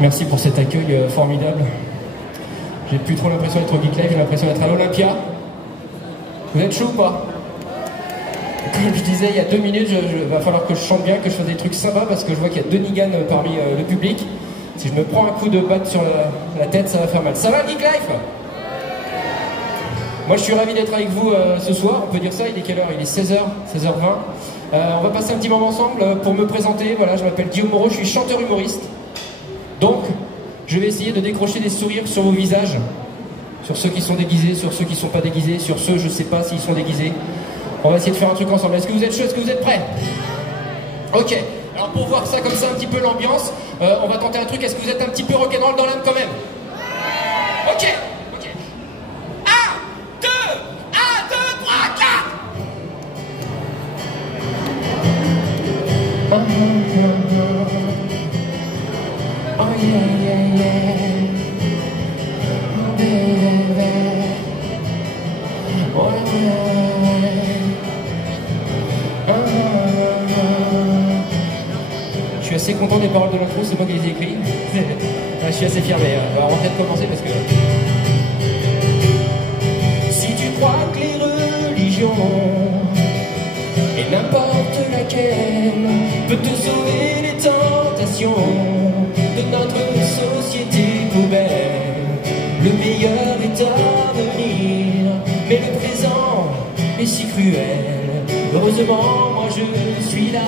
Merci pour cet accueil formidable. J'ai plus trop l'impression d'être au Geek Live, j'ai l'impression d'être à l'Olympia. Vous êtes chaud ou pas? Comme je disais il y a 2 minutes, va falloir que je chante bien, que je fasse des trucs sympas parce que je vois qu'il y a 2 nigans parmi le public. Si je me prends un coup de batte sur la tête, ça va faire mal. Ça va le Geek Live? Moi je suis ravi d'être avec vous ce soir, on peut dire ça, il est quelle heure? Il est 16h, 16h20. On va passer un petit moment ensemble pour me présenter. Voilà, je m'appelle Guillaume Moreau, je suis chanteur humoriste. Donc, je vais essayer de décrocher des sourires sur vos visages, sur ceux qui sont déguisés, sur ceux qui ne sont pas déguisés, sur ceux, je ne sais pas s'ils sont déguisés. On va essayer de faire un truc ensemble. Est-ce que vous êtes chaud? Est-ce que vous êtes prêts? Ok. Alors pour voir ça comme ça, un petit peu l'ambiance, on va tenter un truc. Est-ce que vous êtes un petit peu rock'n'roll dans l'âme quand même? Ok. Ok. 1, 2, 3, 4. Oh yeah, yeah, yeah. Oh, je suis assez content des paroles de l'intro, c'est moi qui les ai écrites. Je suis assez fier, mais on va peut-être commencer parce que... Si tu crois que les religions, et n'importe laquelle, peut te sauver des tentations de notre société poubelle, le meilleur est à venir, mais le présent est si cruel. Heureusement, moi je suis là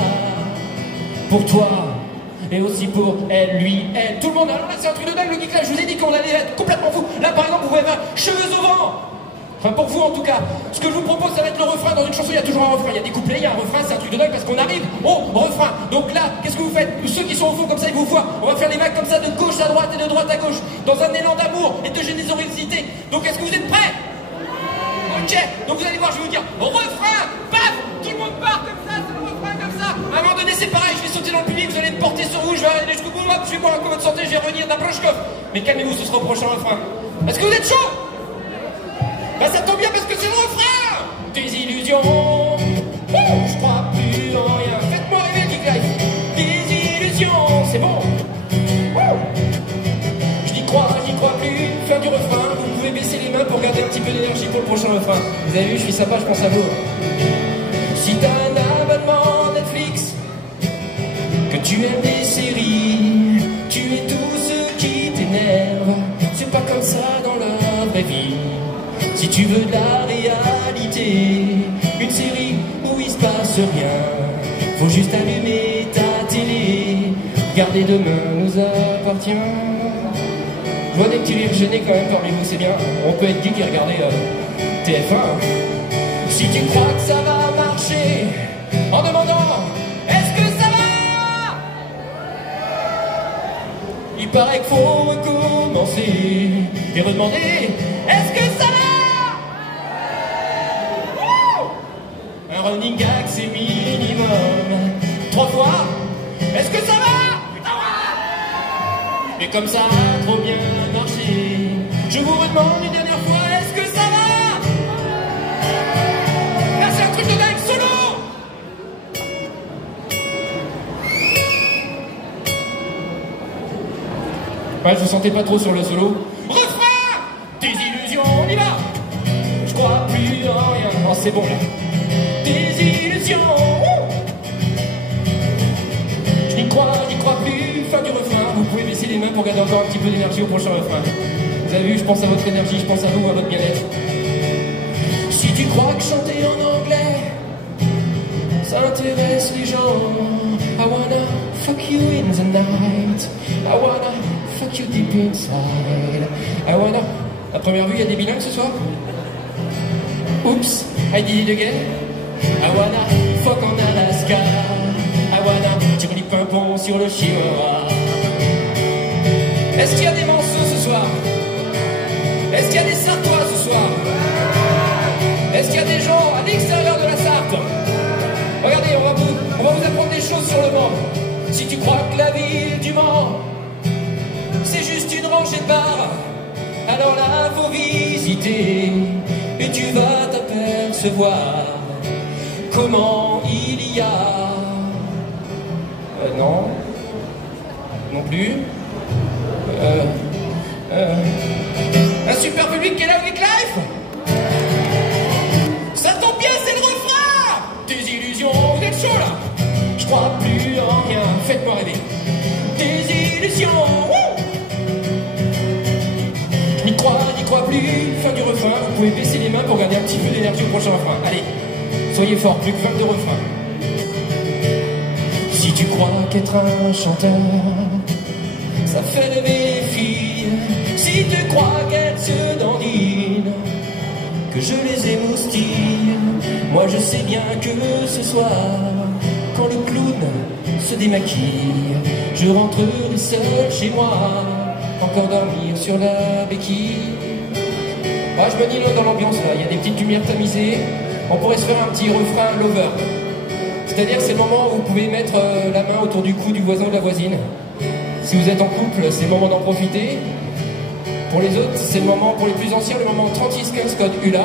pour toi et aussi pour elle, lui, elle, tout le monde. Alors là, c'est un truc de dingue, le Geek Live. Je vous ai dit qu'on allait être complètement fou. Là, par exemple, vous pouvez faire cheveux au vent. Enfin, pour vous en tout cas. Ce que je vous propose, ça va être le refrain. Dans une chanson, il y a toujours un refrain. Il y a des couplets, il y a un refrain. C'est un truc de dingue parce qu'on arrive au refrain. Donc là, qu'est-ce que vous faites? Ceux qui sont au fond comme ça, ils vous voient. On va faire des vagues comme ça de gauche à droite et de droite à gauche. Dans un élan d'amour et de générosité. Donc, est-ce que vous êtes prêts? Ok. Donc, vous allez voir, je vais vous dire refrain, paf. Tout le monde part comme ça, c'est le refrain comme ça. À un moment donné, c'est pareil. Je vais sauter dans le public, vous allez me porter sur vous. Je vais aller jusqu'au bout. Je vais boire un coup de santé, je vais revenir d'un Prochkov. Mais calmez-vous, ce sera au prochain refrain. Est-ce que vous êtes chaud? Bah ça tombe bien parce que c'est le refrain. Des illusions, je crois plus en rien. Faites-moi rêver, Geek Live. Des illusions, c'est bon. Je n'y crois plus. Fin du refrain, vous pouvez baisser les mains pour garder un petit peu d'énergie pour le prochain refrain. Vous avez vu, je suis sympa, je pense à vous. Si t'as un abonnement Netflix, que tu aimes les séries, tu es tout ce qui t'énerve. C'est pas comme ça dans la vraie vie. Si tu veux de la réalité, une série où il se passe rien, faut juste allumer ta télé. Regarder demain nous appartient. Je vois des petits rires gênés quand même parmi vous, c'est bien. On peut être geek et regarder TF1. Si tu crois que ça va marcher, en demandant est-ce que ça va? Il paraît qu'il faut recommencer et redemander est-ce que ça va? Un running gag c'est minimum 3 fois. Est-ce que ça va? Putain ouais. Mais comme ça a trop bien marché, je vous redemande une dernière fois, est-ce que ça va? Là c'est un truc de dingue, solo. Ouais, je vous sentais pas trop sur le solo. Refrain. Des illusions, on y va. Je crois plus en rien. Oh c'est bon là. Des illusions. Je n'y crois plus. Fin du refrain. Vous pouvez baisser les mains pour garder encore un petit peu d'énergie au prochain refrain. Vous avez vu, je pense à votre énergie, je pense à vous, à votre bien-être. Si tu crois que chanter en anglais, ça intéresse les gens. I wanna fuck you in the night. I wanna fuck you deep inside. I wanna... À première vue, il y a des bilingues ce soir? Oups, I did it again. I wanna fuck en Alaska. I wanna tirer les pimpons sur le Chihuahua. Est-ce qu'il y a des manceaux ce soir? Est-ce qu'il y a des Sartois ce soir? Est-ce qu'il y a des gens à l'extérieur de la Sarthe? Regardez, on va vous apprendre des choses sur le Mans. Si tu crois que la ville du Mans, c'est juste une rangée de bars, alors là, faut visiter et tu vas t'apercevoir comment il y a... non. Non plus. Un super public qui est là au Geek Life. Ça tombe bien, c'est le refrain. Des illusions, vous êtes chaud là. Je crois plus en rien, faites-moi rêver. Des illusions, je n'y crois plus. Fin du refrain, vous pouvez baisser les mains pour garder un petit peu d'énergie au prochain refrain. Allez, soyez forts, plus que 22 refrains. Si tu crois qu'être un chanteur, ça fait rêver les filles. Si tu crois qu'elles se dandinent, que je les émoustille, moi je sais bien que ce soir, quand le clown se démaquille, je rentrerai seul chez moi, encore dormir sur la béquille. Moi je me dis là dans l'ambiance là, il y a des petites lumières tamisées, on pourrait se faire un petit refrain lover. C'est-à-dire c'est le moment où vous pouvez mettre la main autour du cou du voisin ou de la voisine. Si vous êtes en couple, c'est le moment d'en profiter. Pour les autres, c'est le moment, pour les plus anciens, le moment 3615 code ULA.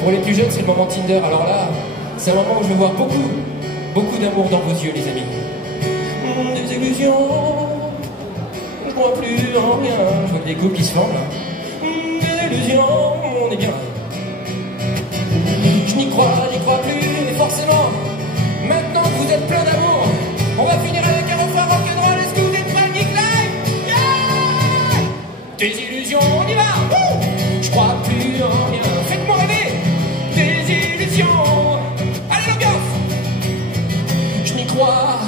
Pour les plus jeunes, c'est le moment Tinder. Alors là, c'est un moment où je veux voir beaucoup d'amour dans vos yeux, les amis. Des illusions, je crois plus en rien. Je vois des couples qui se forment là. Des illusions, on est bien. Je n'y crois plus, mais forcément, maintenant que vous êtes plein d'amour, on va finir avec un refrain rock'n'roll. Est-ce que vous êtes prêts, Geek Life? Yeah! Des illusions, on y va! Je crois plus en rien, faites-moi rêver! Des illusions! Allez, l'ambiance! Je n'y crois.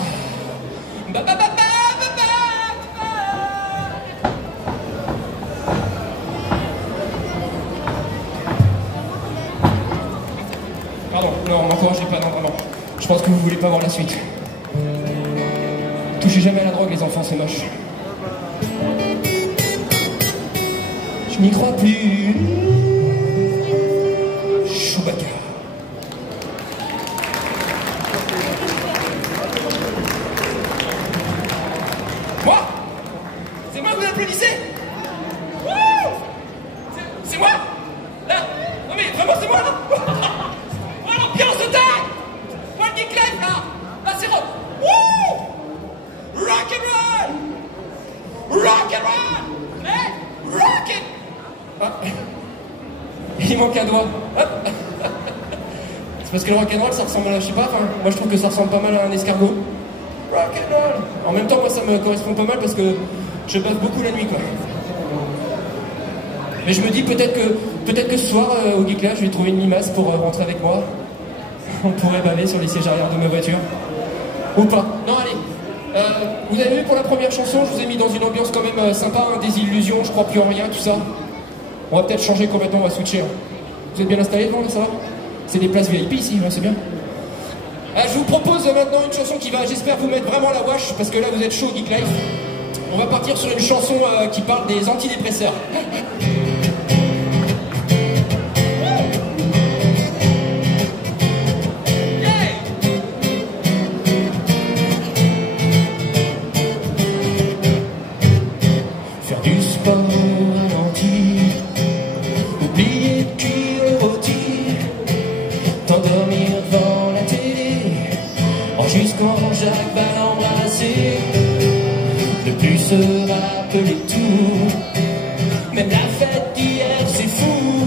Pardon, non, m'encouragez pas, non, vraiment. Je pense que vous voulez pas voir la suite. Touchez jamais à la drogue, les enfants, c'est moche. Je n'y crois plus. Chewbacca. Moi? C'est moi que vous applaudissez? C'est moi? Là? Non mais vraiment c'est moi là? Oh l'ambiance de dingue! Moi le Geek Life là! Là c'est rock! Rock and roll! Rock and roll! Hey! Rock it! Ah. Il manque un doigt. C'est parce que le rock'n'roll ça ressemble à, je sais pas, enfin, moi je trouve que ça ressemble pas mal à un escargot. Rock'n'roll. En même temps moi ça me correspond pas mal parce que je bave beaucoup la nuit quoi. Mais je me dis peut-être que ce soir au Geek Life je vais trouver une limace pour rentrer avec moi. On pourrait baver sur les sièges arrière de ma voiture. Ou pas. Non allez. Vous avez vu pour la première chanson, je vous ai mis dans une ambiance quand même sympa, hein, des illusions, je crois plus en rien, tout ça. On va peut-être changer complètement, on va switcher. Hein. Vous êtes bien installés devant là, ça va? C'est des places VIP ici, ouais, c'est bien. Je vous propose maintenant une chanson qui va, j'espère, vous mettre vraiment la wesh, parce que là vous êtes chaud au Geek Life. On va partir sur une chanson qui parle des antidépresseurs. Faire du sport ralenti, oublier de cuire le rôti, t'endormir devant la télé, jusqu'en Jacques va l'embrasser, ne plus se rappeler tout, même la fête d'hier c'est fou,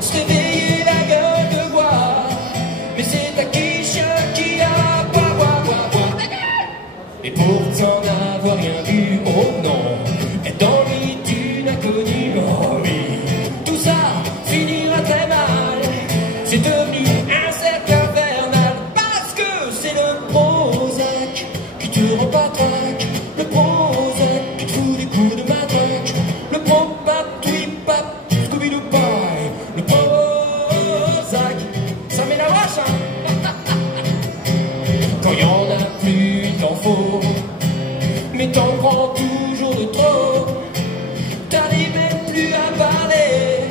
se réveiller la gueule de bois, mais c'est ta quiche qui a bois, et pourtant n'avoir rien vu, oh non, être dans le lit d'une inconnue, oh oui, tout ça finira très mal, c'est devenu un cercle infernal, parce que c'est le Prozac qui te rend patraque, le Prozac qui te fout des coups de matraque, le Pro-Pap, Tweet-Pap, Scooby-Doo-Pie, le Prozac, ça met la vache, hein. Quand il y en a plus, il t'en faut, mais t'en prends toujours de trop, t'arrives même plus à parler,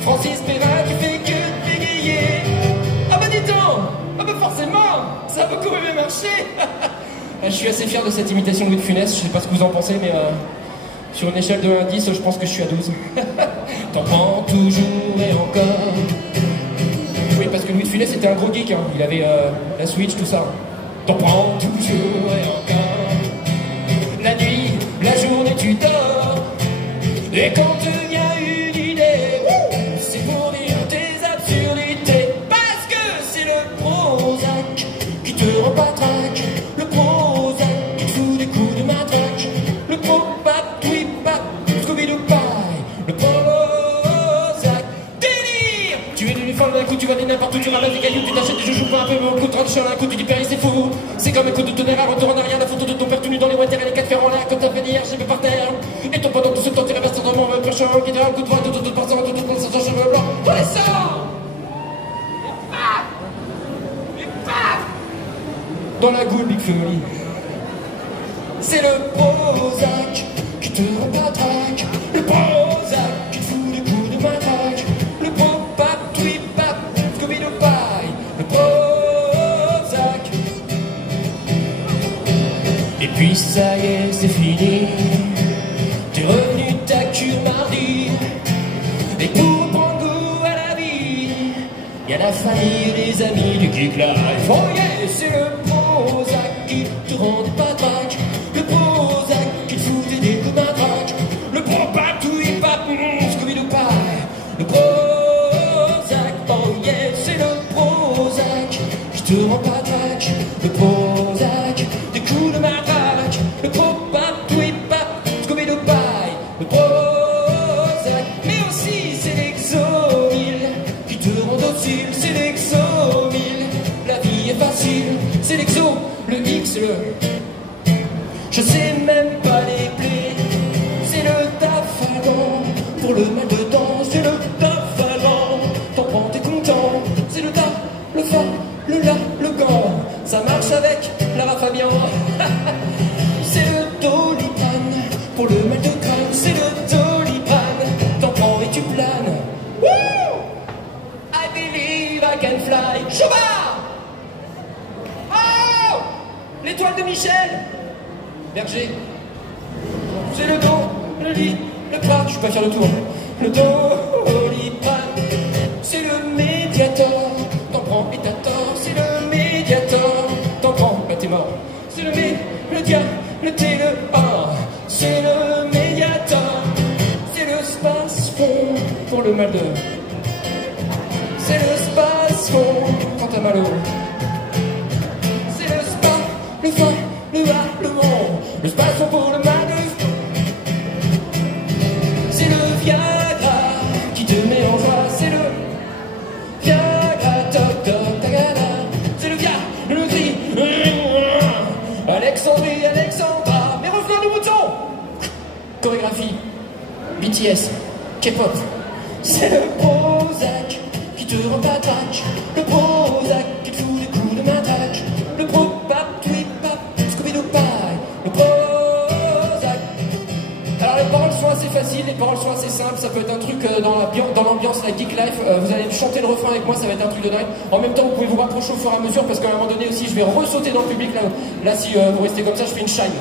Francis Perrin, tu fais que de bégayer. Ah bah dis donc, ah bah forcément, ça a beaucoup mieux marché. Je suis assez fier de cette imitation de Louis de Funès, je sais pas ce que vous en pensez, mais sur une échelle de 1 à 10, je pense que je suis à 12. T'en prends toujours et encore. Oui, parce que Louis de Funès était un gros geek, hein. Il avait la Switch, tout ça. T'en prends toujours et encore. La nuit, la journée, tu Et quand il y a une idée, c'est pour dire tes absurdités. Parce que c'est le Prozac qui te rend patraque. Le Prozac qui te fout des coups de matraque. Le Prozac, tweet-pap, Scooby-Doo-Pie. Le Prozac, délire. Tu es l'uniforme d'un coup, tu vas aller n'importe où, tu ramasses des cailloux, tu t'achètes des joujoux, pas un peu, mais au coup de 30 sur un coup, tu dis Perry, c'est fou. C'est comme un coup de tonnerre, un retour en arrière, la photo de ton père tout nu dans les water et les 4 fers en l'air, comme t'as fait hier, j'ai par terre. Et ton pendant tout ce temps, tu rêves certainement un perchant qui te donne un coup de voix, tout passant, tout passant, sans cheveux blancs. On les sort. Et paf, dans la goule, Big Family. C'est le Prozac qui te rend patraque. Le Prozac qui te fout des coups de matraque. Le Pro-Pap, Tweet-Pap, Scooby-Doo-Pie. Le Prozac. Et puis ça y est, c'est fini. T'es revenu de ta cure mardi. Et pour prendre goût à la vie, y'a la famille et les amis du Geek Life. Oh yeah, c'est le Prozac qui te rend patraque. Le Prozac qui te fout des coups de matraque. Le Pro-Pap, Tweet-Pap, Scooby-Doo-Pie. Le Prozac, oh yeah, c'est le Prozac qui te rend patraque. Le Prozac, des coups de matraque. Le Pro-Pap, Tweet-Pap, Scooby-Doo-Pie. Le Prozac, mais aussi c'est l'Exomil qui te rend docile. C'est l'Exomil, la vie est facile. C'est l'Exo, le X, le... Je sais même pas les plaies. C'est le Tafagan pour le mal de dents. C'est le Tafagan, t'en prends, t'es content. C'est le Ta, le Fa, le La, le Gant. Ça marche avec Lara Fabian. C'est le Doliprane pour le mal de crâne. C'est le Doliprane, t'en prends et tu planes. Woo! I believe I can fly. Chouba! Oh! L'étoile de Michel. Berger. C'est le dos, le lit, le plat. Je suis pas faire le tour. Le Doliprane. C'est le Mediator. T'en prends et t'as tort. C'est le Mediator. T'en prends, bah t'es mort. C'est le Dia, le T, le A. C'est le Mediator. C'est le Space-Fond pour le mal de... C'est le Space-Fond quand t'as mal au... C'est le Spa, le Fa, le A, le Mon. Le Space-Fond pour le mal de... C'est le Viagra qui te met en joie. C'est le Viagra, toc toc tagada. C'est le Via, le Gris. Alexandrie, Alexandra. Mais revenons nos moutons. Chorégraphie, BTS, K-pop. C'est le Prozac qui te rend patraque. Le Prozac qui te fout des coups de matraque. Le Pro-Pap, Tweet-Pap, Scooby-Doo-Pie. Le Prozac. Alors les paroles sont assez faciles, les paroles sont assez simples. Ça peut être un truc dans l'ambiance la Geek Life. Vous allez chanter le refrain avec moi, ça va être un truc de dingue. En même temps, vous pouvez vous rapprocher au fur et à mesure parce qu'à un moment donné aussi, je vais ressauter dans le public. Là si vous restez comme ça, je fais une shine.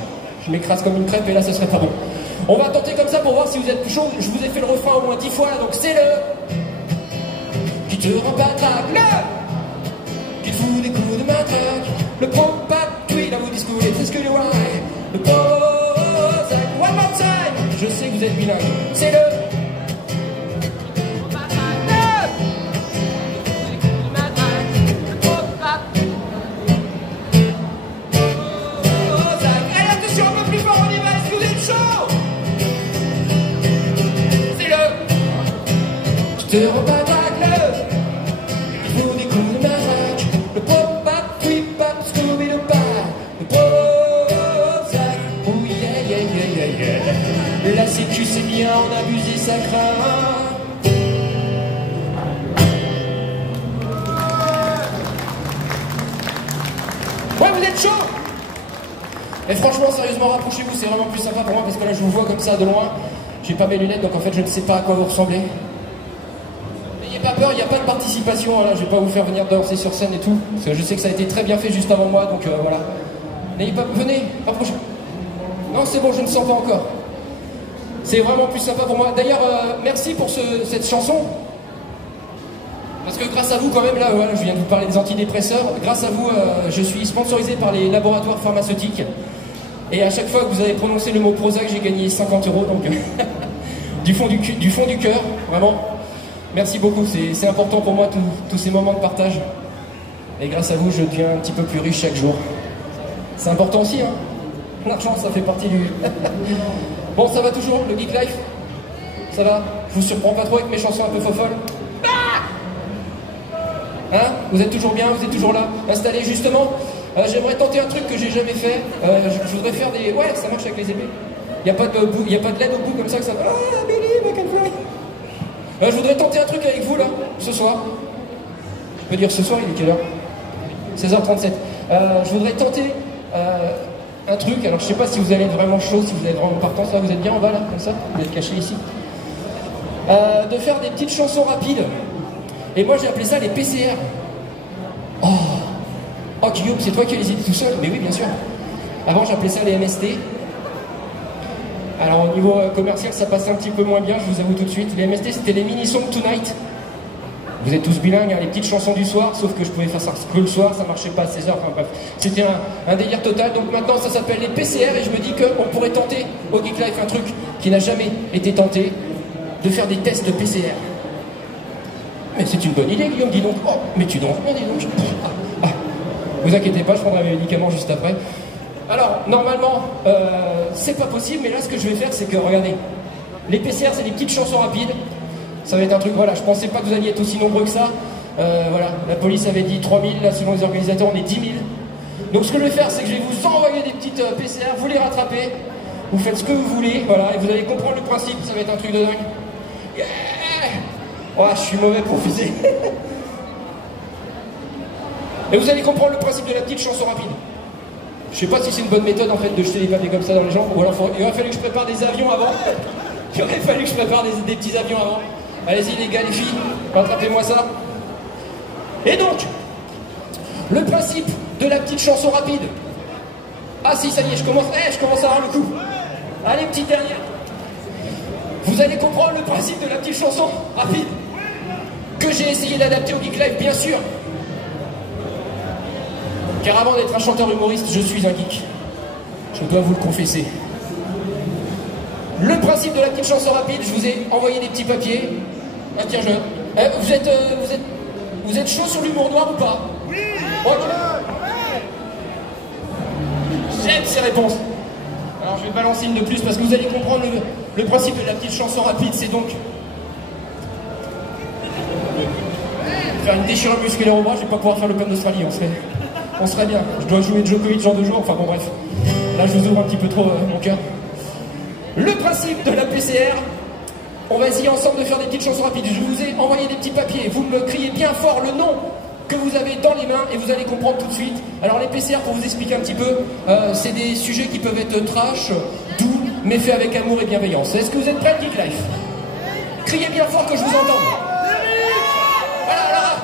Je m'écrase comme une crêpe et là, ce serait pas bon. On va tenter comme ça pour voir si vous êtes plus chaud. Je vous ai fait le refrain au moins 10 fois, donc c'est le qui te rend patraque, le qui te fout des coups de matraque, le Pro-Pap, Tweet, là vous discourez, c'est ce que le why, le Prozac, one more time. Je sais que vous êtes bilingue, c'est le te repatraque, le il faut des coups de matraque. Le Pro-Pap, Tweet-Pap, Scooby-Doo-Pie. Le Prozac, oh yeah yeah yeah yeah yeah. La sécu c'est bien, on a abusé, ça craint. Ouais, vous êtes chaud. Et franchement, sérieusement, rapprochez-vous, c'est vraiment plus sympa pour moi parce que là je vous vois comme ça de loin. J'ai pas mes lunettes donc en fait je ne sais pas à quoi vous ressemblez. Pas peur, il n'y a pas de participation, là, je vais pas vous faire venir danser sur scène et tout, parce que je sais que ça a été très bien fait juste avant moi, donc voilà. N'ayez pas, venez, rapprochez. Non, c'est bon, je ne sens pas encore. C'est vraiment plus sympa pour moi. D'ailleurs, merci pour cette chanson, parce que grâce à vous quand même, là, voilà, je viens de vous parler des antidépresseurs, grâce à vous, je suis sponsorisé par les laboratoires pharmaceutiques, et à chaque fois que vous avez prononcé le mot Prozac, j'ai gagné 50 €, donc... du fond du cœur, vraiment. Merci beaucoup, c'est important pour moi tous ces moments de partage. Et grâce à vous, je deviens un petit peu plus riche chaque jour. C'est important aussi, hein. L'argent, ça fait partie du... Bon, ça va toujours, le Geek Life? Ça va? Je vous surprends pas trop avec mes chansons un peu fofolles? Hein? Vous êtes toujours bien, vous êtes toujours là, installés justement. J'aimerais tenter un truc que j'ai jamais fait. Je voudrais faire des... Ouais, ça marche avec les épées. Il n'y a pas de laine au bout comme ça que ça... Ah, Billy, McAnfly. Je voudrais tenter un truc avec vous là, ce soir. Je peux dire ce soir, il est quelle heure? 16h37. Je voudrais tenter un truc. Alors je sais pas si vous allez être vraiment chaud, si vous êtes vraiment partant. Ça, vous êtes bien en bas là, comme ça? Vous êtes caché ici. De faire des petites chansons rapides. Et moi j'ai appelé ça les PCR. Oh Guillaume, c'est toi qui as les idées tout seul? Mais oui, bien sûr. Avant j'appelais ça les MST. Alors au niveau commercial ça passe un petit peu moins bien, je vous avoue tout de suite. Les MST c'était les mini-songs tonight. Vous êtes tous bilingues, hein, les petites chansons du soir, sauf que je pouvais faire ça que le soir, ça marchait pas à 16h, enfin bref. C'était un délire total, donc maintenant ça s'appelle les PCR et je me dis qu'on pourrait tenter au Geek Life un truc qui n'a jamais été tenté, de faire des tests de PCR. Mais c'est une bonne idée Guillaume, dis donc. Oh, mais tu dors bien, dis donc. Vous inquiétez pas, je prendrai mes médicaments juste après. Alors, normalement, c'est pas possible, mais là, ce que je vais faire, c'est que, regardez, les PCR, c'est des petites chansons rapides. Ça va être un truc, voilà, je pensais pas que vous alliez être aussi nombreux que ça. Voilà, la police avait dit 3000, là, selon les organisateurs, on est 10 000. Donc, ce que je vais faire, c'est que je vais vous envoyer des petites PCR, vous les rattrapez, vous faites ce que vous voulez, voilà, et vous allez comprendre le principe, ça va être un truc de dingue. Yeah! Oh, je suis mauvais pour fuser. Et vous allez comprendre le principe de la petite chanson rapide. Je sais pas si c'est une bonne méthode en fait de jeter les papiers comme ça dans les jambes, ou alors il aurait fallu que je prépare des avions avant. Il aurait fallu que je prépare des petits avions avant. Allez-y les gars, les filles, rattrapez-moi ça. Et donc, le principe de la petite chanson rapide. Ah si, ça y est, je commence à avoir le coup. Allez, petite dernière. Vous allez comprendre le principe de la petite chanson rapide que j'ai essayé d'adapter au Geek Live, bien sûr. Car avant d'être un chanteur humoriste, je suis un geek. Je dois vous le confesser. Le principe de la petite chanson rapide, je vous ai envoyé des petits papiers. Ah tiens, vous êtes chaud sur l'humour noir ou pas? Oui. Ok. J'aime ces réponses. Alors je vais balancer une de plus parce que vous allez comprendre le principe de la petite chanson rapide, c'est donc faire une déchirure musculaire au bras. Je vais pas pouvoir faire le Open d'Australie, on serait bien. Je dois jouer Djokovic genre 2 jours, enfin bon bref. Là je vous ouvre un petit peu trop mon cœur. Le principe de la PCR, on va essayer ensemble de faire des petites chansons rapides. Je vous ai envoyé des petits papiers, vous me criez bien fort le nom que vous avez dans les mains et vous allez comprendre tout de suite. Alors les PCR, pour vous expliquer un petit peu, c'est des sujets qui peuvent être trash, doux, mais faits avec amour et bienveillance. Est-ce que vous êtes prêts, Geek Life? Criez bien fort que je vous entende. Voilà, alors,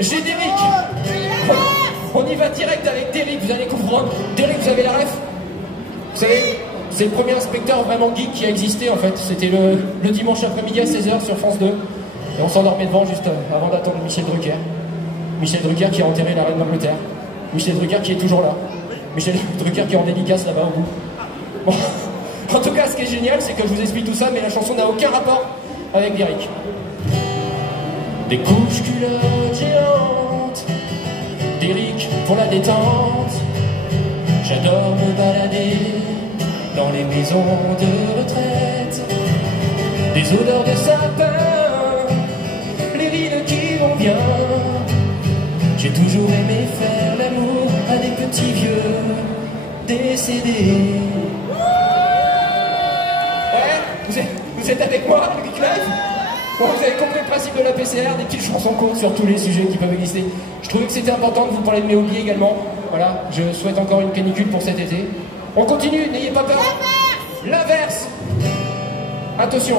j'ai Derrick. On y va direct avec Derrick, vous allez comprendre. Derrick, vous avez la ref? Vous savez, c'est le premier inspecteur vraiment geek qui a existé en fait. C'était le dimanche après-midi à 16h sur France 2. Et on s'endormait devant juste avant d'attendre Michel Drucker. Michel Drucker qui a enterré la reine d'Angleterre. Michel Drucker qui est toujours là. Michel Drucker qui est en dédicace là-bas au bout. Bon. En tout cas, ce qui est génial, c'est que je vous explique tout ça, mais la chanson n'a aucun rapport avec Derrick. Des couches culottes géantes, Derrick pour la détente. J'adore me balader dans les maisons de retraite. Des odeurs de sapin, les rides qui vont bien. J'ai toujours aimé faire l'amour à des petits vieux décédés. Ouais, vous êtes avec moi, le Geek Live? Bon, vous avez compris le principe de la PCR, des petites chansons courtes sur tous les sujets qui peuvent exister. Je trouvais que c'était important de vous parler de mes hobbies également. Voilà, je souhaite encore une canicule pour cet été. On continue, n'ayez pas peur. L'inverse. Attention.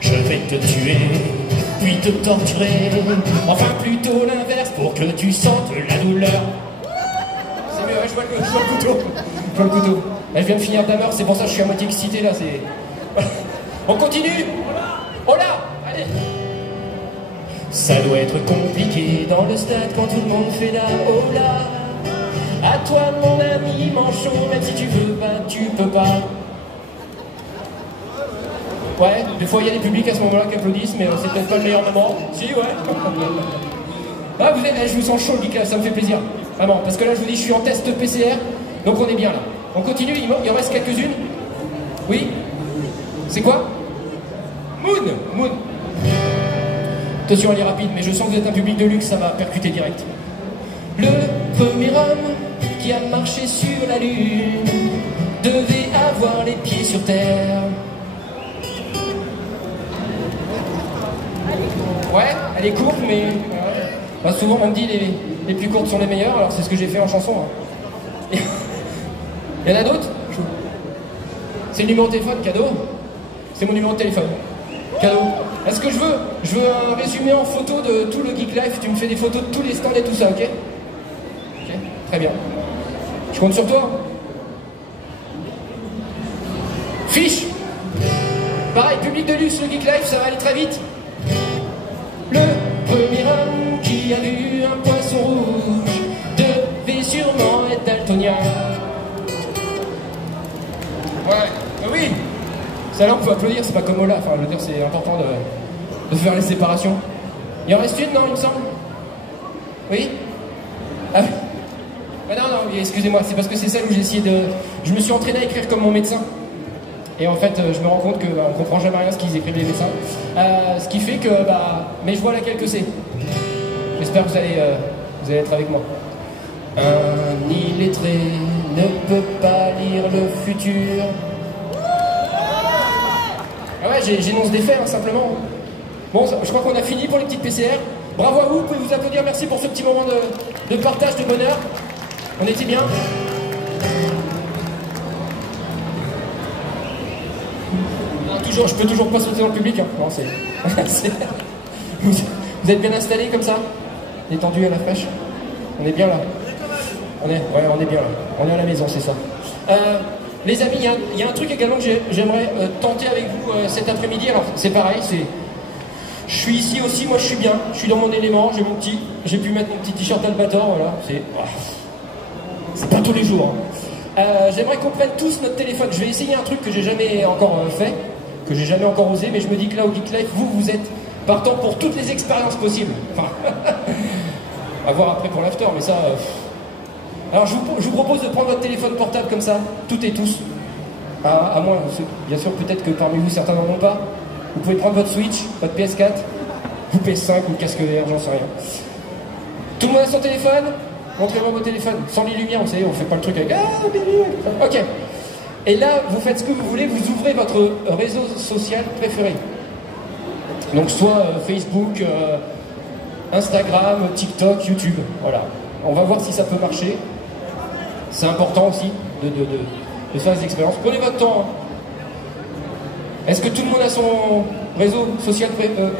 Je vais te tuer, puis te torturer. Enfin plutôt l'inverse pour que tu sentes la douleur. C'est mieux, ouais, je vois le couteau. Je vois le couteau. Là, je viens de finir Damer, c'est pour ça que je suis à moitié excité là. On continue. Oh là, allez. Ça doit être compliqué dans le stade quand tout le monde fait la hola. À toi mon ami manchot, même si tu veux pas, tu peux pas. Ouais, des fois il y a des publics à ce moment-là qui applaudissent, mais c'est peut-être pas le meilleur moment. Si, ouais. Ah, je vous sens chaud le Geek Life, ça me fait plaisir. Vraiment, parce que là je vous dis, je suis en test PCR, donc on est bien là. On continue, il en reste quelques-unes. Oui? C'est quoi? Moon. Attention, elle est rapide, mais je sens que vous êtes un public de luxe, ça va percuter direct. Le premier homme qui a marché sur la lune devait avoir les pieds sur terre. Ouais, elle est courte, mais bah, souvent on me dit les plus courtes sont les meilleures, alors c'est ce que j'ai fait en chanson. Hein. Il y en a d'autres? C'est le numéro de téléphone, cadeau? C'est mon numéro de téléphone. Cadeau. Est-ce que je veux un résumé en photo de tout le Geek Life, tu me fais des photos de tous les stands et tout ça, ok? Ok, très bien. Je compte sur toi. Fiche. Pareil, public de luxe, le Geek Life, ça va aller très vite. Le premier homme qui a vu un poisson rouge devait sûrement être daltonien. Ouais, oui. Ça là on peut applaudir, c'est pas comme Ola, enfin je veux dire c'est important de faire les séparations. Il en reste une, non, il me semble? Oui? Ah non, excusez-moi, c'est parce que c'est celle où j'ai essayé de... Je me suis entraîné à écrire comme mon médecin. Et en fait, je me rends compte qu'on ne comprend jamais rien ce qu'ils écrivent les médecins. Ce qui fait que, mais je vois laquelle que c'est. J'espère que vous allez être avec moi. Un illettré ne peut pas lire le futur. Ah ouais, j'énonce des faits, hein, simplement. Bon, je crois qu'on a fini pour les petites PCR. Bravo à vous pouvez vous applaudir, merci pour ce petit moment de partage, de bonheur. On était bien. Je peux toujours pas sauter dans le public. Hein. Non, vous êtes bien installés comme ça? Détendu à la fraîche? On est bien là? On est bien là. On est à la maison, c'est ça. Les amis, il y a un truc également que j'aimerais tenter avec vous cet après-midi. Alors, c'est pareil, je suis ici aussi, moi je suis bien. Je suis dans mon élément, j'ai pu mettre mon petit t-shirt Albator, voilà. C'est pas tous les jours. Hein. J'aimerais qu'on prenne tous notre téléphone. Je vais essayer un truc que j'ai jamais encore fait, que j'ai jamais encore osé, mais je me dis que là au Geek Life, vous êtes partant pour toutes les expériences possibles. Enfin, à voir après pour l'after, mais ça... Alors je vous propose de prendre votre téléphone portable comme ça, toutes et tous. À moins, bien sûr, peut-être que parmi vous, certains n'en ont pas. Vous pouvez prendre votre Switch, votre PS4, ou PS5, ou casque VR, j'en sais rien. Tout le monde a son téléphone? Montrez-moi vos téléphones, sans les lumières, vous savez, on fait pas le truc avec... Ah, ok. Et là, vous faites ce que vous voulez, vous ouvrez votre réseau social préféré. Donc soit Facebook, Instagram, TikTok, YouTube, voilà. On va voir si ça peut marcher. C'est important aussi de faire des expériences. Prenez votre temps. Hein. Est-ce que tout le monde a son réseau social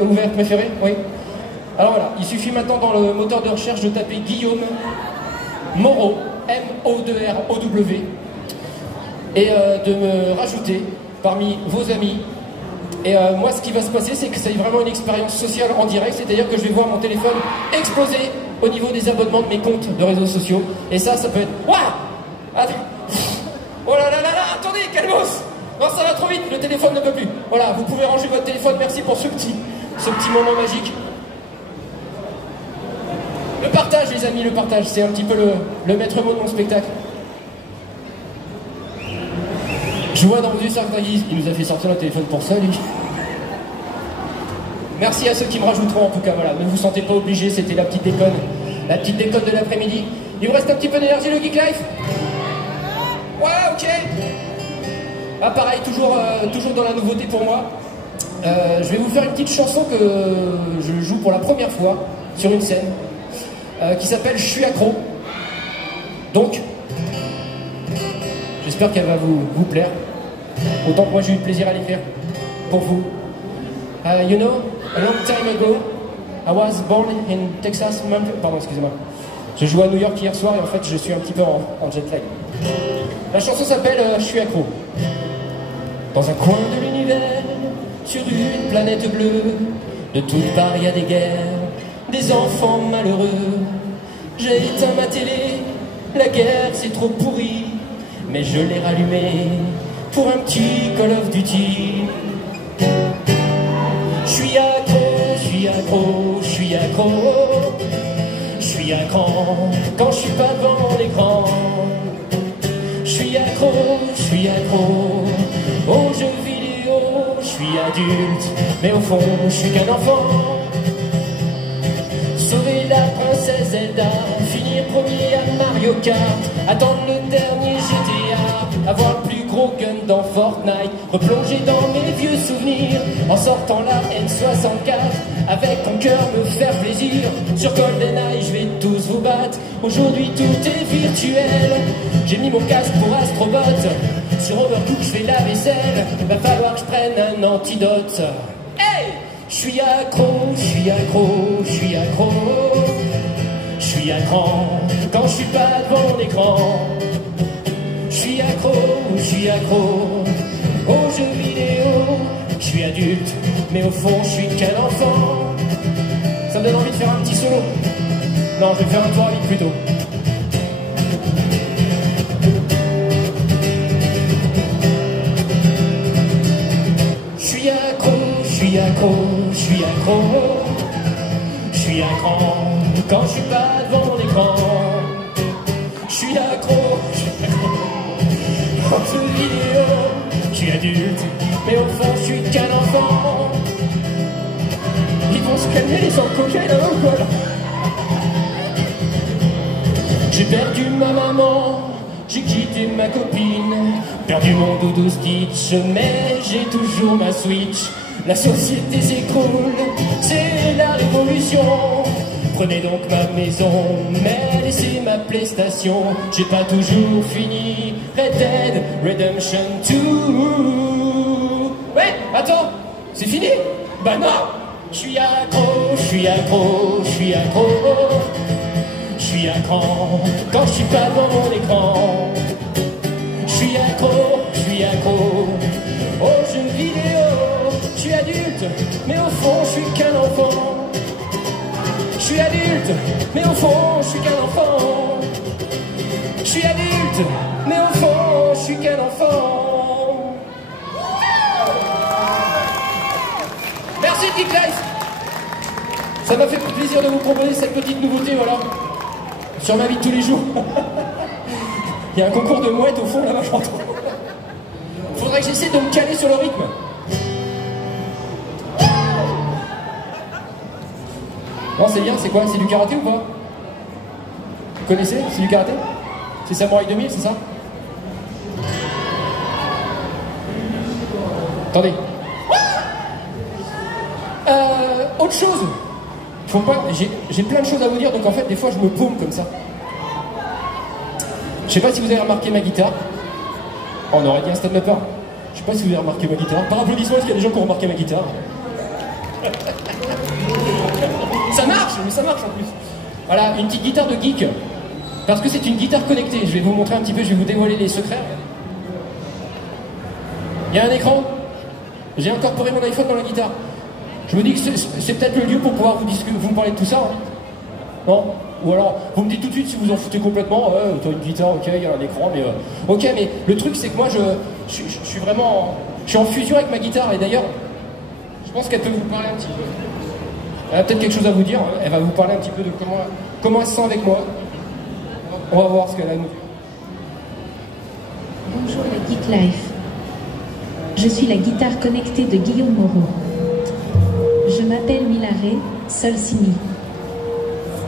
ouvert préféré? Oui. Alors voilà, il suffit maintenant dans le moteur de recherche de taper Guillaume Moreau, M-O-2-R-O-W, et de me rajouter parmi vos amis. Et moi, ce qui va se passer, c'est que c'est vraiment une expérience sociale en direct, c'est-à-dire que je vais voir mon téléphone exploser au niveau des abonnements de mes comptes de réseaux sociaux. Et ça peut être... Waouh! Oh là là là là, attendez, calmos! Non, ça va trop vite, le téléphone ne peut plus. Voilà, vous pouvez ranger votre téléphone, merci pour ce petit moment magique. Le partage, les amis, le partage, c'est un petit peu le maître mot de mon spectacle. Je vois dans vos yeux certains qui disent, il nous a fait sortir le téléphone pour ça, lui. Merci à ceux qui me rajouteront, en tout cas, voilà. Ne vous sentez pas obligés, c'était la petite déconne de l'après-midi. Il vous reste un petit peu d'énergie, le Geek Life? Ouais, ok. Ah, pareil, toujours dans la nouveauté pour moi. Je vais vous faire une petite chanson que je joue pour la première fois sur une scène, qui s'appelle « Je suis accro ». Donc, j'espère qu'elle va vous plaire, autant que moi j'ai eu le plaisir à l'écrire pour vous. You know, a long time ago, I was born in Texas, pardon, excusez-moi. Je jouais à New York hier soir et en fait je suis un petit peu en jet lag. La chanson s'appelle « Je suis accro ». Dans un coin de l'univers, sur une planète bleue, de toutes parts il y a des guerres, des enfants malheureux. J'ai éteint ma télé, la guerre c'est trop pourri, mais je l'ai rallumée pour un petit Call of Duty. accro, je suis accro. Je suis accro quand je suis pas devant mon écran. Je suis accro aux jeux vidéo. Je suis adulte, mais au fond, je suis qu'un enfant. Sauver la princesse Zelda, finir premier à Mario Kart, attendre le dernier GTA, avoir le plus gros gun dans Fortnite, replonger dans mes vieux souvenirs, en sortant la N64, avec ton cœur me faire plaisir. Sur GoldenEye, je vais tous vous battre, aujourd'hui tout est virtuel. J'ai mis mon casque pour Astrobot, sur Overcooked je fais la vaisselle, va falloir que je prenne un antidote. Hey! Je suis accro, je suis accro, je suis accro. Je suis accro quand je suis pas devant mon écran. Je suis accro aux jeux vidéo. Je suis adulte, mais au fond je suis qu'un enfant. Ça me donne envie de faire un petit solo. Non, je vais faire un tour à vide plutôt. Je suis accro, je suis accro, je suis accro. Je suis accro quand je suis pas devant mon écran. Je suis accro aux jeux vidéo. Je suis adulte, mais au fond je suis qu'un enfant. Ils vont se calmer les encoquets là ou quoi là? J'ai perdu ma maman, j'ai quitté ma copine, perdu mon doudou Stitch, mais j'ai toujours ma Switch. La société s'écroule, c'est la révolution. Prenez donc ma maison, mais laissez ma PlayStation. J'ai pas toujours fini Red Dead Redemption 2. Ouais, attends, c'est fini? Bah non, je suis accro, je suis accro, je suis accro. Je suis accro quand je suis pas devant mon écran. Je suis accro aux jeux vidéo. Je suis adulte, mais au fond je suis qu'un enfant. Je suis adulte, mais au fond je suis qu'un enfant. Je suis adulte, mais au fond je suis qu'un enfant. Merci Geek Life. Ça m'a fait plaisir de vous proposer cette petite nouveauté, voilà. Sur ma vie de tous les jours. Il y a un concours de mouettes au fond là-bas, j'entends. Faudrait que j'essaie de me caler sur le rythme. Non, c'est bien, c'est quoi? C'est du karaté ou pas? Vous connaissez? C'est du karaté? C'est Samouraï 2000, c'est ça? Attendez. Autre chose. Faut pas... J'ai plein de choses à vous dire, donc en fait, des fois, je me paume comme ça. Je sais pas si vous avez remarqué ma guitare. Oh, on aurait dit un stand-upper. Je sais pas si vous avez remarqué ma guitare. Par applaudissement, est-ce qu'il y a des gens qui ont remarqué ma guitare? Ça marche, mais ça marche en plus. Voilà, une petite guitare de geek. Parce que c'est une guitare connectée. Je vais vous montrer un petit peu, je vais vous dévoiler les secrets. Il y a un écran. J'ai incorporé mon iPhone dans la guitare. Je me dis que c'est peut-être le lieu pour pouvoir vous me parler de tout ça. Hein. Non? Ou alors, vous me dites tout de suite si vous en foutez complètement. T'as une guitare, ok, il y a un écran, mais... Ok, mais le truc, c'est que moi, je suis vraiment... Je suis en fusion avec ma guitare, et d'ailleurs, je pense qu'elle peut vous parler un petit peu. Elle a peut-être quelque chose à vous dire. Hein. Elle va vous parler un petit peu de comment elle se sent avec moi. On va voir ce qu'elle a à nous dire. Bonjour la Geek Life. Je suis la guitare connectée de Guillaume Moreau. Je m'appelle Milare Solsimi.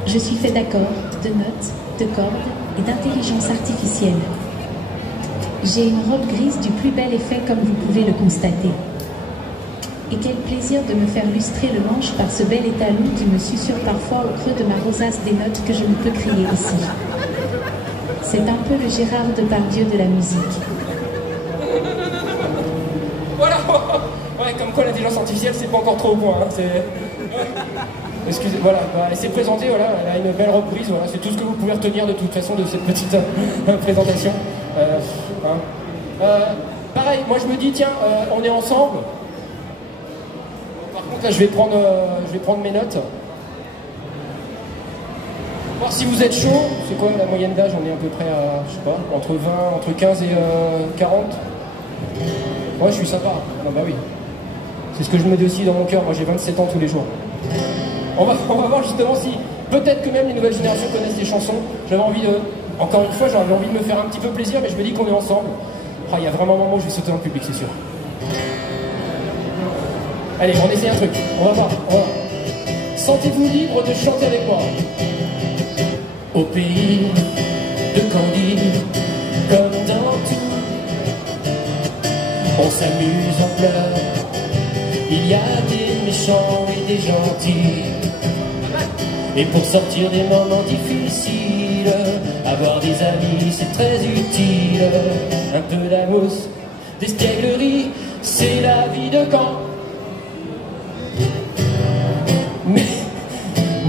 Je suis fait d'accords, de notes, de cordes et d'intelligence artificielle. J'ai une robe grise du plus bel effet comme vous pouvez le constater. Et quel plaisir de me faire lustrer le manche par ce bel étalon qui me susurre parfois au creux de ma rosace des notes que je ne peux crier ici. C'est un peu le Gérard Depardieu de la musique. Voilà. Ouais, comme quoi l'intelligence artificielle, c'est pas encore trop au point. Hein. Excusez, voilà, bah, elle s'est présentée, voilà, elle a une belle robe grise, voilà, c'est tout ce que vous pouvez retenir de toute façon de cette petite présentation. Pareil, moi je me dis, tiens, on est ensemble. Par contre, là, je vais prendre mes notes. Voir si vous êtes chaud. C'est quoi la moyenne d'âge? On est à peu près à, je sais pas, entre 15 et 40. Ouais, je suis sympa. Non, bah oui. C'est ce que je me dis aussi dans mon cœur. Moi, j'ai 27 ans tous les jours. On va voir justement si peut-être que même les nouvelles générations connaissent les chansons. J'avais envie de... Encore une fois, j'avais envie de me faire un petit peu plaisir, mais je me dis qu'on est ensemble. Ah, il y a vraiment un moment où je vais sauter dans le public, c'est sûr. Allez, on essaie un truc. On va voir. Sentez-vous libre de chanter avec moi. Au pays de Candy, comme dans tout, on s'amuse en pleurs. Il y a des méchants et des gentils. Et pour sortir des moments difficiles, avoir des amis c'est très utile. Un peu d'amousse, d'espièglerie, c'est la vie de Caen.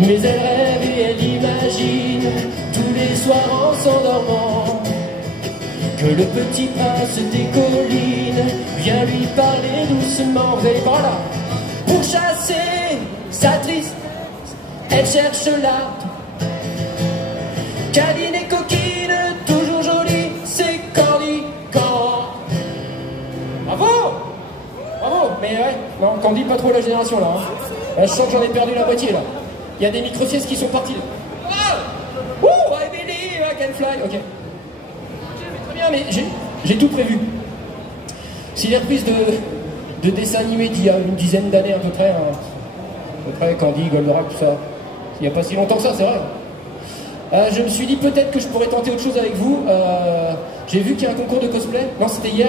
Mais elle rêve et elle imagine tous les soirs en s'endormant que le petit prince des collines vient lui parler doucement. Vous allez par là. Pour chasser sa tristesse, elle cherche l'art. Câline et coquine, toujours jolie, c'est Candy Caen. Bravo! Bravo! Mais ouais, non, Candy, pas trop la génération là. Hein. Là, je sens que j'en ai perdu la moitié là. Il y a des micro-siestes qui sont partis là. Oh! Ouh! I believe I can fly! Ok. Très bien, mais j'ai tout prévu. Si les reprises de dessins animés d'il y a une dizaine d'années à peu près, Candy, Goldorak, tout ça, il n'y a pas si longtemps que ça, c'est vrai. Je me suis dit peut-être que je pourrais tenter autre chose avec vous. J'ai vu qu'il y a un concours de cosplay. Non, c'était hier.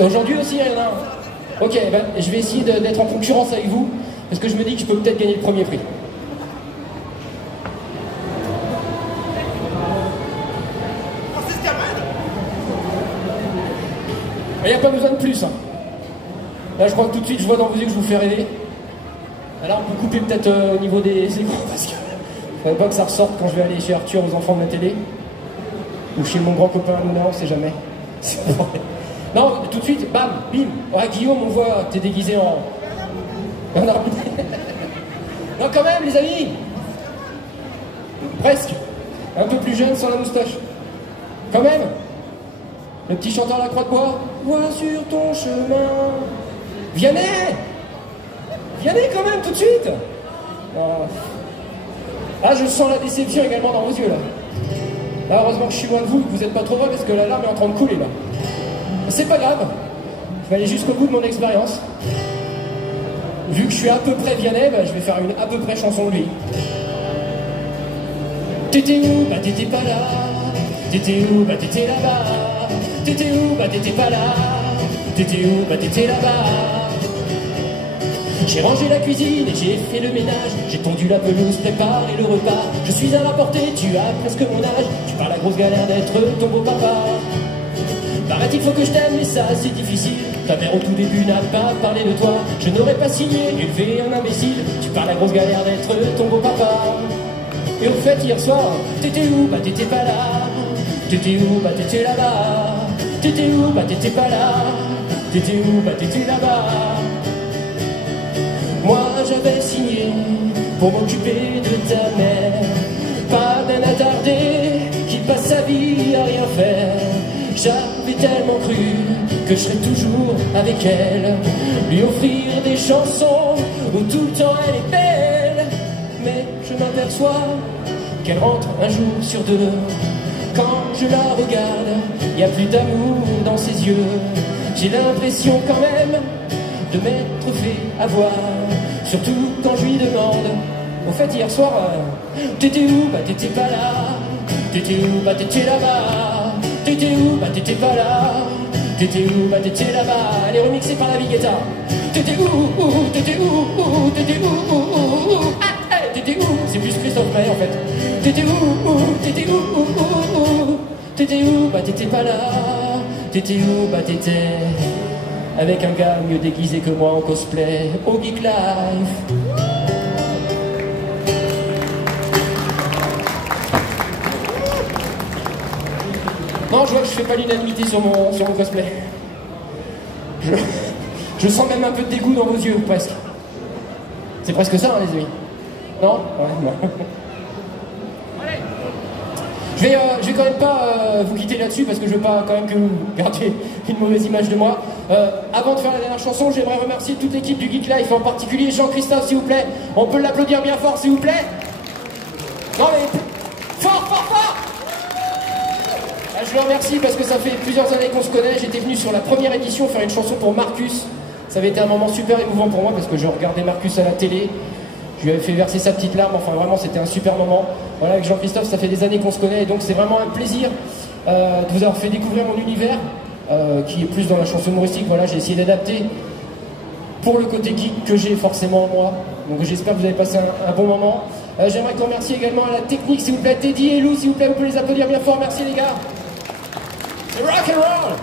Aujourd'hui aussi, il y en a un. Ok, ben, je vais essayer d'être en concurrence avec vous, parce que je me dis que je peux peut-être gagner le premier prix. Il n'y a pas besoin de plus. Hein. Là, je crois que tout de suite, je vois dans vos yeux que je vous fais rêver. Alors, on peut couper peut-être au niveau des écrans, parce que je ne faudrait pas que ça ressorte quand je vais aller chez Arthur aux enfants de la télé. Ou chez mon grand copain Luna, on sait jamais. Non, tout de suite, bam, bim. Ah, Guillaume, on voit, t'es déguisé en arbitre. Non, quand même, les amis. Presque. Un peu plus jeune, sans la moustache. Quand même. Le petit chanteur à la croix de bois. Vois sur ton chemin. Vianney. Vianney, quand même, tout de suite. Ah, je sens la déception également dans vos yeux, là. Là, heureusement que je suis loin de vous, que vous n'êtes pas trop loin, parce que la larme est en train de couler, là. C'est pas grave. Je vais aller jusqu'au bout de mon expérience. Vu que je suis à peu près Vianney, bah, je vais faire une à peu près chanson de lui. T'étais où? Bah t'étais pas là. T'étais où? Bah t'étais là-bas. T'étais où? Bah t'étais pas là. T'étais où? Bah t'étais là-bas. J'ai rangé la cuisine et j'ai fait le ménage. J'ai tondu la pelouse, préparé le repas. Je suis à la portée, tu as presque mon âge. Tu parles la grosse galère d'être ton beau papa. Paraît-il faut que je t'aime, mais ça c'est difficile. Ta mère au tout début n'a pas parlé de toi. Je n'aurais pas signé, élevé un imbécile. Tu parles la grosse galère d'être ton beau papa. Et au fait hier soir, t'étais où? Bah t'étais pas là. T'étais où? Bah t'étais là-bas. T'étais où? Bah t'étais pas là. T'étais où? Bah t'étais là-bas. Moi j'avais signé pour m'occuper de ta mère. Pas d'un attardé qui passe sa vie à rien faire. J'avais tellement cru que je serais toujours avec elle, lui offrir des chansons où tout le temps elle est belle. Mais je m'aperçois qu'elle rentre un jour sur deux. Quand je la regarde, il n'y a plus d'amour dans ses yeux. J'ai l'impression quand même de m'être fait avoir, surtout quand je lui demande. Au fait hier soir, t'étais où? Bah t'étais pas là. T'étais où? Bah t'étais là-bas. T'étais où? Bah t'étais pas là. T'étais où? Bah t'étais là-bas. Elle est remixée par la Big Guetta. T'étais où? T'étais où? T'étais où? Ah, hey, t'étais où? C'est plus Christophe Maé en fait. T'étais où? T'étais où? T'étais où? Bah t'étais pas là. T'étais où? Bah t'étais avec un gars mieux déguisé que moi en cosplay au Geek Life. Non, je vois que je fais pas l'unanimité sur mon cosplay. Je sens même un peu de dégoût dans vos yeux, presque. C'est presque ça, hein, les amis. Non? Ouais, non. Je vais quand même pas vous quitter là-dessus, parce que je veux pas quand même que vous gardiez une mauvaise image de moi. Avant de faire la dernière chanson, j'aimerais remercier toute l'équipe du Geek Life, en particulier Jean-Christophe, s'il vous plaît. On peut l'applaudir bien fort, s'il vous plaît. Non mais, fort, fort, fort. Je le remercie parce que ça fait plusieurs années qu'on se connaît. J'étais venu sur la première édition faire une chanson pour Marcus. Ça avait été un moment super émouvant pour moi parce que je regardais Marcus à la télé. Je lui avais fait verser sa petite larme. Enfin, vraiment, c'était un super moment. Voilà, avec Jean-Christophe, ça fait des années qu'on se connaît. Et donc, c'est vraiment un plaisir de vous avoir fait découvrir mon univers, qui est plus dans la chanson humoristique. Voilà, j'ai essayé d'adapter pour le côté geek que j'ai forcément en moi. Donc, j'espère que vous avez passé un bon moment. J'aimerais qu'on remercie également à la technique, s'il vous plaît, Teddy et Lou, s'il vous plaît, vous pouvez les applaudir bien fort. Merci, les gars. C'est rock and roll.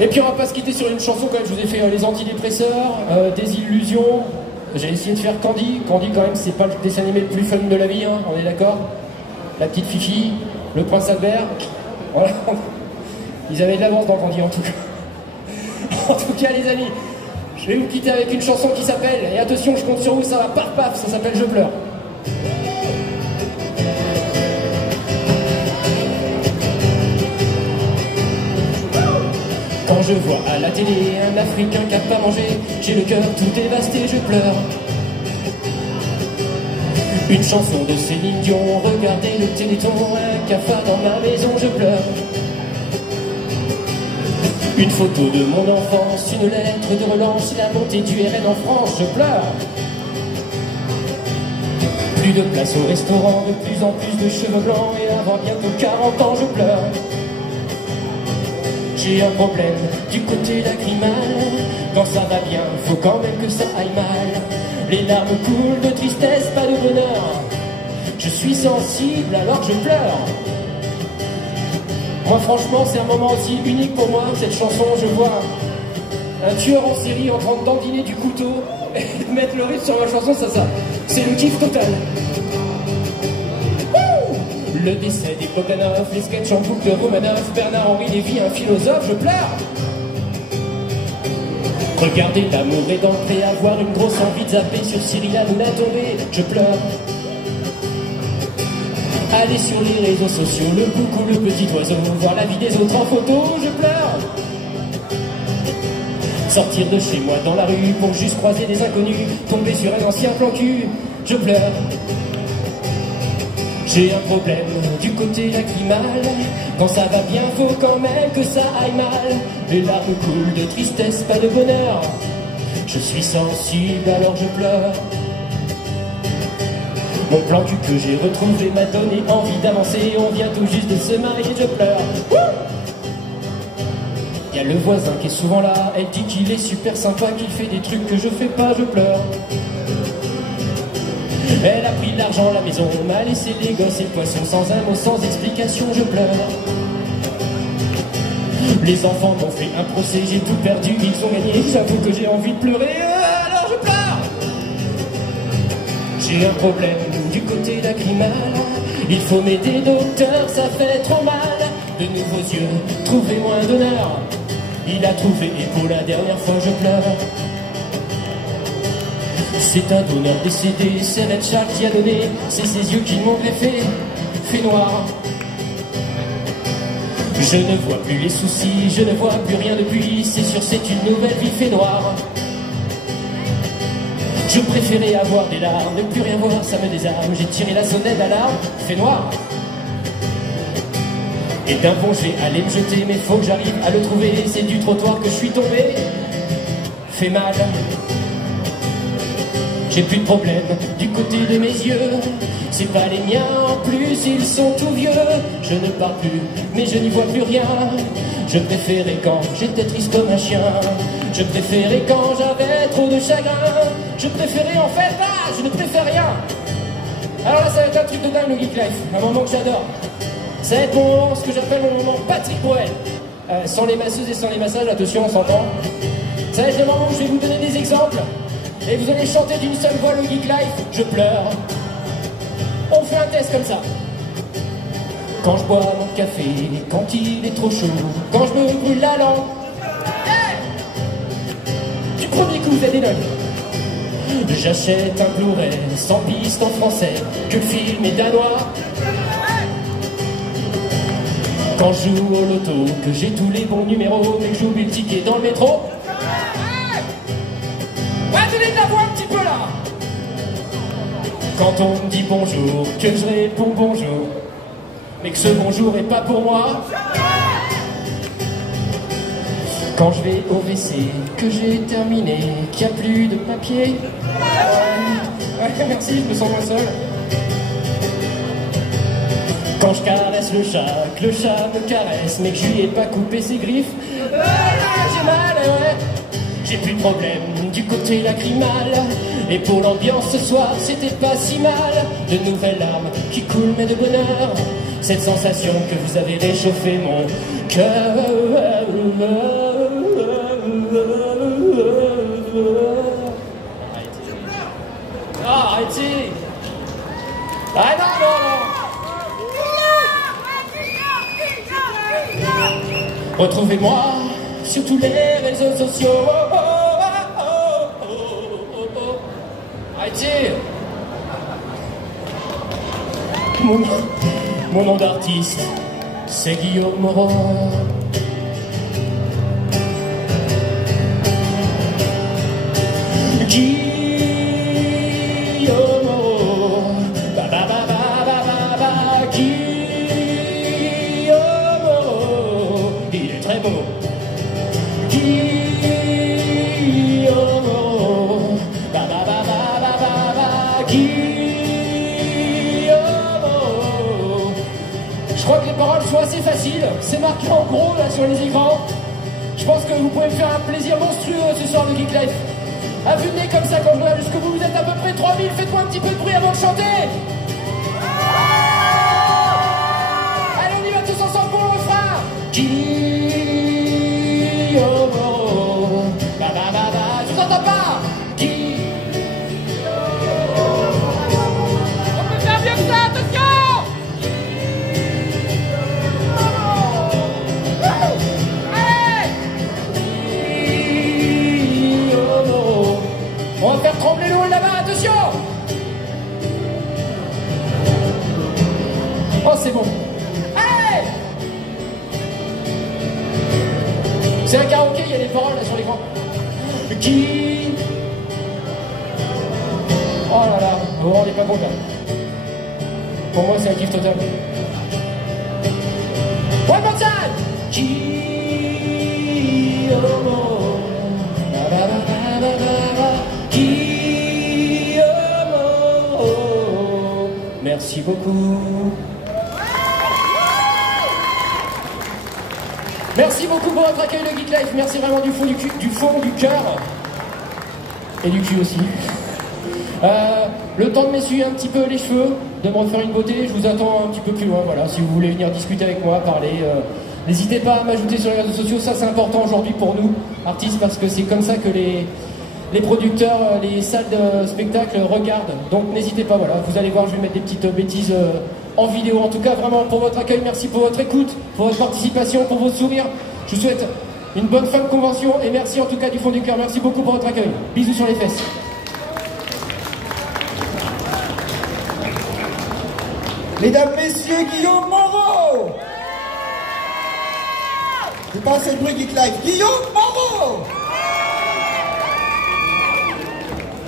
Et puis on va pas se quitter sur une chanson quand même. Je vous ai fait les antidépresseurs, des illusions. J'ai essayé de faire Candy. Candy quand même, c'est pas le dessin animé le plus fun de la vie, hein, on est d'accord. La petite Fifi, le prince Albert. Voilà. Ils avaient de l'avance dans Candy en tout cas. En tout cas les amis, je vais vous quitter avec une chanson qui s'appelle, et attention je compte sur vous, ça va paf paf, ça s'appelle Je pleure. Quand je vois à la télé un Africain qui n'a pas mangé, j'ai le cœur tout dévasté, je pleure. Une chanson de Céline Dion, regardez le Téléthon, un cafard dans ma maison, je pleure. Une photo de mon enfance, une lettre de relance, la montée du RN en France, je pleure. Plus de place au restaurant, de plus en plus de cheveux blancs, et avant bientôt 40 ans, je pleure. J'ai un problème du côté lacrymal. Quand ça va bien, faut quand même que ça aille mal. Les larmes coulent de tristesse, pas de bonheur. Je suis sensible alors je pleure. Moi franchement c'est un moment aussi unique pour moi. Cette chanson, je vois un tueur en série en train de dandiner du couteau et de mettre le rythme sur ma chanson, ça c'est le kiff total. Le décès des Bogdanov, les sketchs en boucle de Romanov, Bernard-Henri Lévy, un philosophe, je pleure. Regardez l'amour est d'entrée, avoir une grosse envie de zapper sur Cyril Hanouna tombé, je pleure. Aller sur les réseaux sociaux, le coucou, le petit oiseau, voir la vie des autres en photo, je pleure. Sortir de chez moi dans la rue pour juste croiser des inconnus, tomber sur un ancien plan cul, je pleure. J'ai un problème du côté lacrymal. Quand ça va bien, faut quand même que ça aille mal. Les larmes coulent de tristesse, pas de bonheur. Je suis sensible, alors je pleure. Mon plan cul que j'ai retrouvé m'a donné envie d'avancer. On vient tout juste de se marier, je pleure. Y a le voisin qui est souvent là. Elle dit qu'il est super sympa, qu'il fait des trucs que je fais pas, je pleure. Elle a pris l'argent, la maison, m'a laissé les gosses et le poisson, sans un mot, sans explication, je pleure. Les enfants m'ont fait un procès, j'ai tout perdu, ils ont gagné, j'avoue que j'ai envie de pleurer, alors je pleure. J'ai un problème du côté lacrymal, il faut m'aider docteur, ça fait trop mal. De nouveaux yeux, trouvez moins d'honneur, il a trouvé et pour la dernière fois je pleure. C'est un donneur décédé, c'est Red Charles qui a donné, c'est ses yeux qui m'ont greffé, fait noir. Je ne vois plus les soucis, je ne vois plus rien depuis, c'est sûr c'est une nouvelle vie fait noir. Je préférais avoir des larmes, ne plus rien voir, ça me désarme, j'ai tiré la sonnette d'alarme, fait noir. Et d'un bond je vais aller me jeter, mais faut que j'arrive à le trouver, c'est du trottoir que je suis tombé, fait mal. J'ai plus de problème du côté de mes yeux, c'est pas les miens en plus, ils sont tout vieux. Je ne parle plus, mais je n'y vois plus rien. Je préférais quand j'étais triste comme un chien. Je préférais quand j'avais trop de chagrin. Je préférais en fait, je ne préfère rien. Alors là ça va être un truc de dingue le Geek Life, un moment que j'adore. Ça va être mon moment, ce que j'appelle mon moment Patrick Bruel. Sans les masseuses et sans les massages, attention on s'entend. Ça va être le moment où je vais vous donner des exemples. Et vous allez chanter d'une seule voix le Geek Life, je pleure. On fait un test comme ça. Quand je bois mon café, quand il est trop chaud, quand je me brûle la langue. Hey, du premier coup, vous êtes des dingues. J'achète un Blu-ray sans piste en français, que le film est danois. Quand je joue au loto, que j'ai tous les bons numéros, mais que j'oublie le ticket dans le métro. Ouais, tenez ta voix un petit peu là. Quand on me dit bonjour, que je réponds bonjour, mais que ce bonjour est pas pour moi. Quand je vais au WC, que j'ai terminé, qu'il n'y a plus de papier. Ouais, merci, je me sens moins seul. Quand je caresse le chat, que le chat me caresse, mais que je lui ai pas coupé ses griffes. J'ai mal, ouais. J'ai plus de problème du côté lacrymal. Et pour l'ambiance ce soir, c'était pas si mal. De nouvelles larmes qui coulent mais de bonheur. Cette sensation que vous avez réchauffé mon cœur. Arrêtez. Ah non, non, non. Retrouvez-moi sur tous les réseaux sociaux. Arrêtez. Mon nom d'artiste, c'est Guillaume Moreau. Guillaume Moreau. Ba ba ba ba ba ba ba. Guillaume Moreau. Il est très beau. Guillaume Moreau. Ba ba ba ba ba ba ba. Guillaume Moreau. Je crois que les paroles sont assez faciles. C'est marqué en gros là sur les écrans. Je pense que vous pouvez me faire un plaisir monstrueux ce soir de Geek Life. À vue de nez comme ça, quand je regarde jusqu'au bout, vous êtes à peu près 3000. Faites-moi un petit peu de bruit avant de chanter. Allez, on y va tous ensemble pour le refrain. Guillaume Moreau. Ba ba ba ba. Je vous entends pas. On peut faire mieux que ça, attention. On va faire trembler l'eau là-bas, attention. Oh, c'est bon. Allez. C'est un karaoké, il y a des paroles là sur l'écran. Qui... Oh là là, vous vous rendez pas compte là. Pour moi, c'est un kiff total. One more time. Merci beaucoup. Merci beaucoup pour votre accueil de Geek Life. Merci vraiment du fond du cœur. Et du cul aussi. Le temps de m'essuyer un petit peu les cheveux, de me refaire une beauté. Je vous attends un petit peu plus loin. Voilà, si vous voulez venir discuter avec moi, parler. N'hésitez pas à m'ajouter sur les réseaux sociaux. Ça, c'est important aujourd'hui pour nous, artistes, parce que c'est comme ça que les producteurs, les salles de spectacle regardent. Donc n'hésitez pas, voilà, vous allez voir, je vais mettre des petites bêtises en vidéo. En tout cas, vraiment, pour votre accueil, merci pour votre écoute, pour votre participation, pour vos sourires. Je vous souhaite une bonne fin de convention et merci en tout cas du fond du cœur. Merci beaucoup pour votre accueil. Bisous sur les fesses. Mesdames, messieurs, Guillaume Moreau. Je pense que c'est le bruit Geek Life. Guillaume Moreau.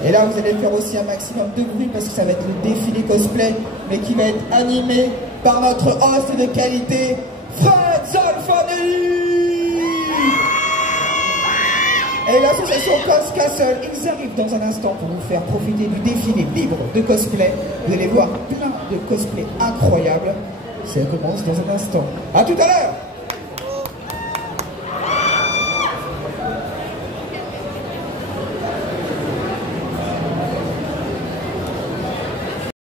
Et là, vous allez faire aussi un maximum de bruit parce que ça va être le défilé cosplay, mais qui va être animé par notre host de qualité, Fred Zolfani. Et l'association Cos Castle, ils arrivent dans un instant pour vous faire profiter du défilé libre de cosplay. Vous allez voir plein de cosplays incroyables. Ça commence dans un instant. À tout à l'heure.